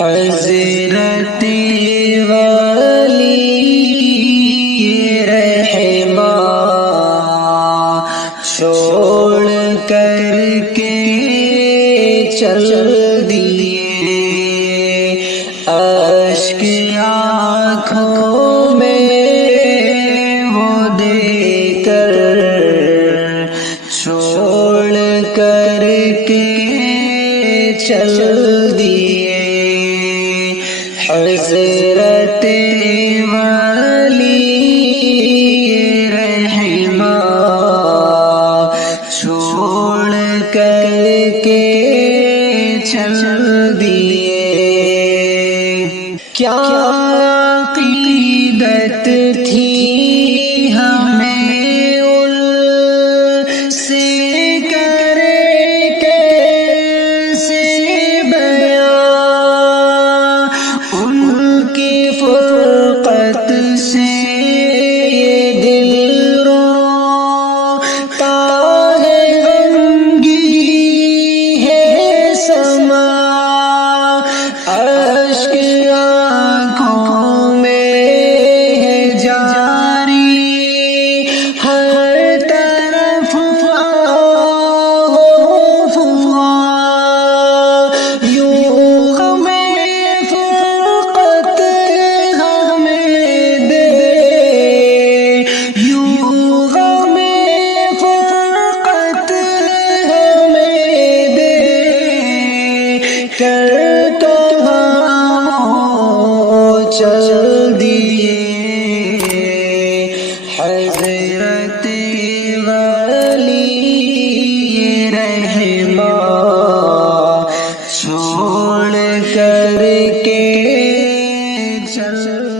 حضرت ولی رحمہ چھوڑ کر کے چل دیے، اشک آنکھوں میں وہ دے کر چھوڑ کر کے چل دیے۔ حضرت ولی رحمہ چھوڑ کر کے چل دیے۔ کیا عقیدت تھی ہمیں ان سے کرے کیسے بیان، ان کی فرقت سے یہ دل روتا ہے، غمگین ہے سما، اشک آنکھوں میں ہے جاری، ہر طرف آہ و فغان، یوں ہمیں فرقت ہمیں دے، یوں ہمیں فرقت ہمیں دے کر تو چل دیے۔ حضرت ولی رحمہ چھوڑ کر کے چل